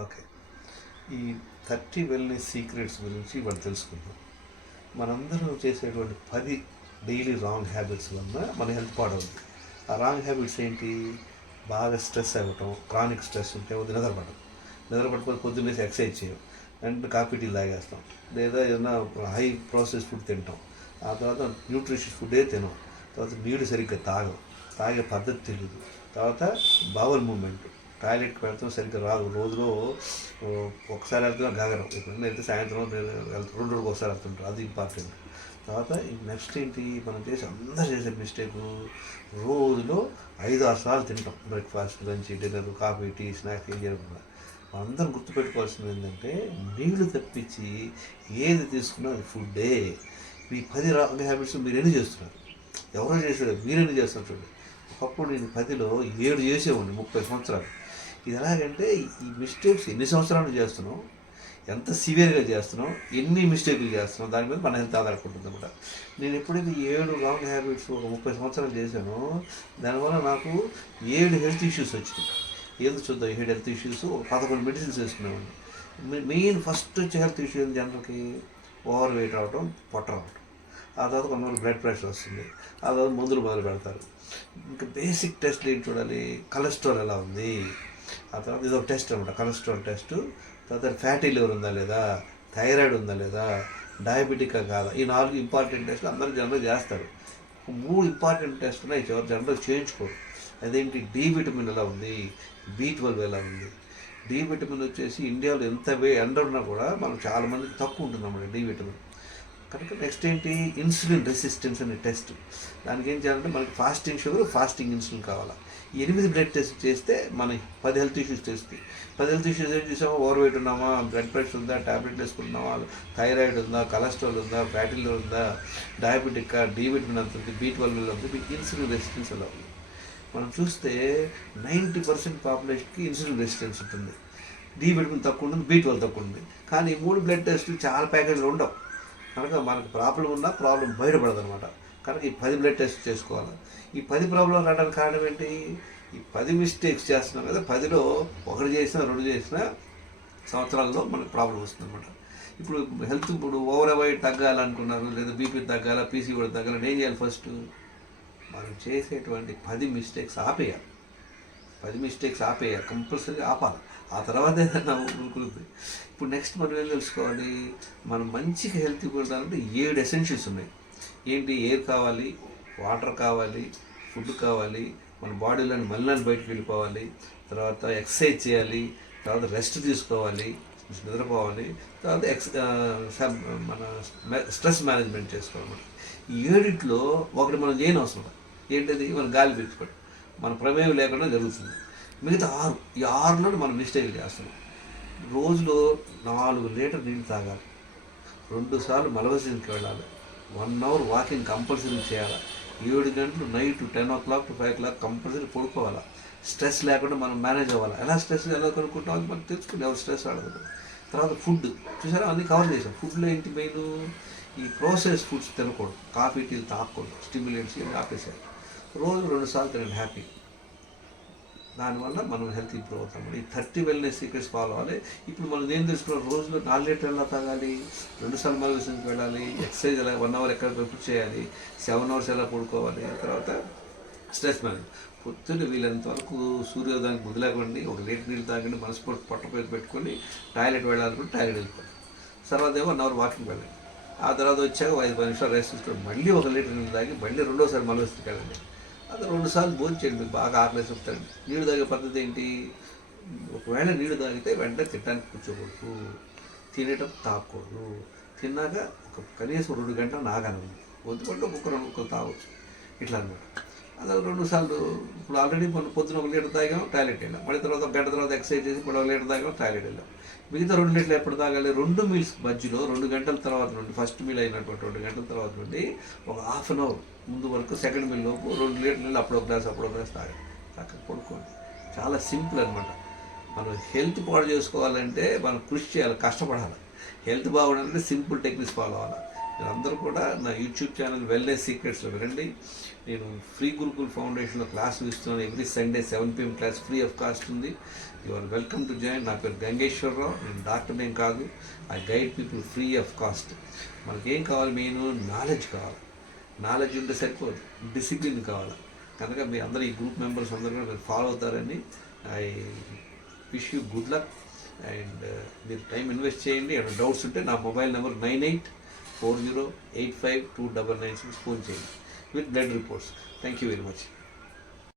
Okay. ఈ thirty wellness secrets గురించి ఇవాళ తెలుసుకుందాం. మనందరం చేసేటువంటి పది డైలీ రాంగ్ హ్యాబిట్స్ వల్ల మన హెల్త్ పాడవుతుంది ఆ రాంగ్ హ్యాబిట్స్ ఏంటి? బాగా స్ట్రెస్ అవ్వటం క్రానిక్ స్ట్రెస్ ఉంటే వద్దు నిద్రపడడం నిద్రపడిపోతే పొద్దున్నేసి ఎక్సర్సైజ్ చేయం. అండ్ కాఫీ టీ తాగేస్తాం. లేదా ఏదైనా హై ప్రాసెస్ ఫుడ్ తింటాం. ఆ తర్వాత న్యూట్రిషియస్ ఫుడ్డే తినం. తర్వాత నీళ్ళు సరిగ్గా తాగం తాగే పద్ధతి తెలియదు తర్వాత బవల్ మూమెంట్. టాయిలెట్కి వెళ్తాం సరిగ్గా రాదు. రోజులో ఒకసారి వెళ్తున్నాం గగనం. ఇప్పుడు వెళ్తే సాయంత్రం వెళ్తాం రెండు రోజులు ఒకసారి వెళ్తుంటారు అది ఇంపార్టెంట్ తర్వాత నెక్స్ట్ ఏంటి? మనం చేసే అందరు చేసే మిస్టేక్ రోజులో ఐదు ఆరు సార్లు తింటాం. Breakfast lunch dinner coffee tea snacks ఏం చేయకుండా అందరం గుర్తుపెట్టుకోవాల్సింది ఏంటంటే నీళ్ళు తప్పించి ఏది తీసుకున్నా అది ఫుడ్డే ఈ పది రాంగ్ హ్యాబిట్స్ మీరు ఎన్ని చేస్తున్నారు? ఎవరో చేశారు మీరు చేస్తున్నారు చూడండి. ఒకప్పుడు నేను పదిలో ఏడు చేసేవాడిని ముప్పై సంవత్సరాలు. ఇది ఎలాగంటే ఈ మిస్టేక్స్ ఎన్ని సంవత్సరాలు చేస్తున్నాం ఎంత సివియర్గా చేస్తున్నాం ఎన్ని మిస్టేక్లు చేస్తున్నాం దాని మీద మన హెల్త్ ఆధారపడుతుంది అనమాట నేను ఎప్పుడైతే ఏడు రాంగ్ హ్యాబిట్స్ ఒక ముప్పై సంవత్సరాలు చేశానో దానివల్ల నాకు ఏడు హెల్త్ ఇష్యూస్ వచ్చినాయి. ఏదో చూద్దాం ఏడు హెల్త్ ఇష్యూస్ ఒక పదకొండు మెడిసిన్స్ వేసుకునేవాడిని. మెయిన్ ఫస్ట్ వచ్చే హెల్త్ ఇష్యూ ఏంటి జనరల్కి? ఓవర్ వెయిట్ అవటం పొట్ట రావటం. ఆ తర్వాత కొంతమంది బ్లడ్ ప్రెషర్ వస్తుంది. ఆ తర్వాత మందులు మొదలు పెడతారు. ఇంకా బేసిక్ టెస్ట్లు ఏం చూడాలి? కొలెస్ట్రాల్ ఎలా ఉంది? ఆ తర్వాత ఇదొక టెస్ట్ అనమాట కొలెస్ట్రాల్ టెస్ట్ తర్వాత ఫ్యాటీ లివర్ ఉందా లేదా థైరాయిడ్ ఉందా లేదా డయాబెటికా కాదా? ఈ నాలుగు ఇంపార్టెంట్ టెస్ట్లు అందరూ జనరల్ చేస్తారు. మూడు ఇంపార్టెంట్ టెస్ట్ ఉన్నాయి ఎవరు జనరల్ చేయించుకోరు. అదేంటి? డి విటమిన్ ఎలా ఉంది? బి ట్వెల్వ్ ఎలా ఉంది? డి విటమిన్ వచ్చేసి ఇండియాలో ఎంత వే ఎండ ఉన్నా కూడా మనం చాలా మందికి తక్కువ ఉంటుంది అన్నమాట డి విటమిన్ కనుక నెక్స్ట్ ఏంటి? ఇన్సులిన్ రెసిస్టెన్స్ అనే టెస్ట్ దానికి ఏం చేయాలంటే మనకి ఫాస్టింగ్ షుగర్ ఫాస్టింగ్ ఇన్సులిన్ కావాలా. ఎనిమిది బ్లడ్ టెస్ట్ చేస్తే మన పది హెల్త్ ఇష్యూస్ తెలుస్తాయి. పది హెల్త్ ఇష్యూస్ ఏం చూసామో? ఓవర్ వెయిట్ ఉన్నామా? బ్లడ్ ప్రెషర్ ఉందా? టాబ్లెట్ వేసుకుంటున్నామా థైరాయిడ్ ఉందా? కొలెస్ట్రాల్ ఉందా? ఫ్యాటీ లివర్ ఉందా? డయాబెటిక్ డి విటమిన్ అంత ఉంది? బీ ట్వెల్వ్ ఉంది? మీకు ఇన్సులిన్ రెసిస్టెన్స్ ఎలా ఉంది? మనం చూస్తే నైంటీ పర్సెంట్ పాపులేషన్కి ఇన్సులిన్ రెసిస్టెన్స్ ఉంటుంది. డి విటమిన్ తక్కువ ఉంటుంది బీ ట్వెల్వ్ తక్కువ ఉంటుంది. కానీ మూడు బ్లడ్ టెస్ట్లు చాలా ప్యాకేజ్లు ఉండవు. కనుక మనకు ప్రాబ్లం ఉన్నా ప్రాబ్లం బయటపడదు అనమాట కనుక ఈ పది బ్లడ్ టెస్ట్ చేసుకోవాలి. ఈ పది ప్రాబ్లం రావడానికి కారణం ఏంటి? ఈ పది మిస్టేక్స్ చేస్తున్నాం కదా పదిలో ఒకటి చేసినా రెండు చేసినా సంవత్సరాల్లో మనకు ప్రాబ్లం వస్తుందన్నమాట. ఇప్పుడు హెల్త్ ఇప్పుడు ఓవర్ అవైట్ తగ్గాలనుకున్నారు లేదా బీపీ తగ్గాల పీసీ కూడా తగ్గాలని ఏం చేయాలి ఫస్ట్ మనం చేసేటువంటి పది మిస్టేక్స్ ఆపేయాలి. పది మిస్టేక్స్ ఆపేయాలి కంపల్సరీ ఆపాలి. ఆ తర్వాత ఏదైనా ఊరుకుతుంది. ఇప్పుడు నెక్స్ట్ మనం ఏం తెలుసుకోవాలి? మనం మంచిగా హెల్తీగా ఉండాలంటే ఏడు ఎసెన్షియల్స్ ఉన్నాయి. ఏంటి? ఎయిర్ కావాలి వాటర్ కావాలి ఫుడ్ కావాలి మన బాడీలోని మలినాలు బయటకు వెళ్ళిపోవాలి తర్వాత ఎక్సర్సైజ్ చేయాలి తర్వాత రెస్ట్ తీసుకోవాలి నిద్రపోవాలి తర్వాత ఎక్స్ మన స్ట్రెస్ మేనేజ్మెంట్ చేసుకోవాలి. ఈ ఏడిట్లో ఒకటి మనం చేయని అవసరం ఏంటది? మనం గాలి పీల్చుకోవడం. మన ప్రమేయం లేకుండా జరుగుతుంది. మిగతా ఆరు ఈ ఆరులో మనం మిస్టేక్ చేస్తున్నాం. రోజులో నాలుగు లీటర్ నీళ్ళు తాగాలి. రెండు సార్లు మలవసీకి వెళ్ళాలి. వన్ అవర్ వాకింగ్ కంపల్సరీ చేయాలి. ఏడు గంటలు night ten o'clock to five clock compulsory పడుకోవాలి. స్ట్రెస్ లేకుండా మనం మేనేజ్ అవ్వాలి. ఎలా స్ట్రెస్ ఎలా కనుక్కుంటాం అది మనం తెలుసుకుంటే ఎవరు స్ట్రెస్ ఆడదు తర్వాత ఫుడ్. చూసారా? అన్ని కవర్ చేసాం ఫుడ్లో ఏంటి మెయిన్? ఈ ప్రాసెస్ ఫుడ్స్ తినకూడదు. కాఫీ టీలు తాగకూడదు. స్టిమ్యులెంట్స్ ఆపేసారు రోజు రెండుసార్లు తినండి హ్యాపీ. దానివల్ల మనం హెల్త్ ఇంప్రూవ్ అవుతాం. ఈ థర్టీ వెల్నెస్ సీక్రెట్స్ ఫాలో అవ్వాలి. ఇప్పుడు మనం ఏం తెలుసుకున్నాం? రోజులో నాలుగు లీటర్ ఎలా తాగాలి? రెండు సార్లు వెళ్ళాలి? ఎక్సర్సైజ్ ఎలా వన్ అవర్ ఎక్కడ ప్రిపేర్ చేయాలి? సెవెన్ అవర్స్ ఎలా పడుకోవాలి? తర్వాత స్ట్రెస్ మేనేజ్ పొద్దున్న వీలంత వరకు సూర్యోదయానికి మొదలకండి ఒక లీటర్ నీళ్ళు తాగండి. మనస్ఫూర్తి పొట్ట పెట్టుకొని టాయిలెట్ వెళ్ళాలనుకుంటే టాయిలెట్ వెళ్ళిపోండి తర్వాత ఏమో వన్ అవర్ వాకింగ్ వెళ్ళండి ఆ తర్వాత వచ్చాక ఐదు పది నిమిషాలు రెస్ట్ తీసుకొని మళ్ళీ ఒక లీటర్ నీళ్ళు తాగి మళ్ళీ రెండోసారి మలవిస్తుంది వెళ్ళండి. అది రెండుసార్లు భోజనండి బాగా ఆకలేసి వస్తుంది నీళ్ళు తాగే పద్ధతి ఏంటి? ఒకవేళ నీళ్ళు తాగితే వెంటనే తినడానికి కూర్చోకూడదు. తినేటప్పుడు తాగకూడదు తిన్నాక ఒక కనీసం రెండు గంటలు నాగాను. వద్దుకుంటే ఒక్కొక్క రెండు ఒక్కరు తాగొచ్చు. ఇట్లా అనమాట అదే రెండు సార్లు ఇప్పుడు ఆల్రెడీ మనం పొద్దున ఒక లీటర్ తాగాం టాయిలెట్ వెళ్ళాం. మళ్ళీ తర్వాత గంట తర్వాత ఎక్సర్సైజ్ చేసి ఇప్పుడు ఒక లీటర్ తాగాం టాయిలెట్ వెళ్ళాం. మిగతా రెండు లీటర్లు ఎప్పుడు తాగాలి? రెండు మీల్స్ మధ్యలో రెండు గంటల తర్వాత నుండి ఫస్ట్ మీల్ అయినటువంటి రెండు గంటల తర్వాత నుండి ఒక హాఫ్ అన్ అవర్ ముందు వరకు సెకండ్ మీల్ లోపు రెండు లీటర్లు అప్పుడు ఒక గ్లాస్ అప్పుడు ఒక గ్లాస్ తాగాలి. చక్కగా పడుకోండి. చాలా సింపుల్ అనమాట మనం హెల్త్ పాడు చేసుకోవాలంటే మనం కృషి చేయాలి కష్టపడాలి. హెల్త్ బాగుండాలంటే సింపుల్ టెక్నిక్స్ ఫాలో అవ్వాలి. అందరూ కూడా నా యూట్యూబ్ ఛానల్ వెల్నెస్ సీక్రెట్స్లో వినండి. నేను ఫ్రీ గురుకుల్ ఫౌండేషన్లో క్లాసులు ఇస్తున్నాను every Sunday seven PM class free of cost ఉంది. You are welcome to join. నా పేరు గంగేశ్వరరావు. నేను డాక్టర్ నేను కాదు. I guide people free of cost. మనకి ఏం కావాలి మెయిన్? నాలెడ్జ్ కావాలి. నాలెడ్జ్ ఉంటే సరిపోదు. డిసిప్లిన్ కావాలి. కనుక మీ అందరూ ఈ గ్రూప్ మెంబర్స్ అందరూ కూడా మీరు ఫాలో అవుతారని I wish you good luck. And మీరు టైం ఇన్వెస్ట్ చేయండి. ఏమైనా డౌట్స్ ఉంటే నా mobile number nine eight four zero eight five two double nine six phone చేయండి with blood reports thank you very much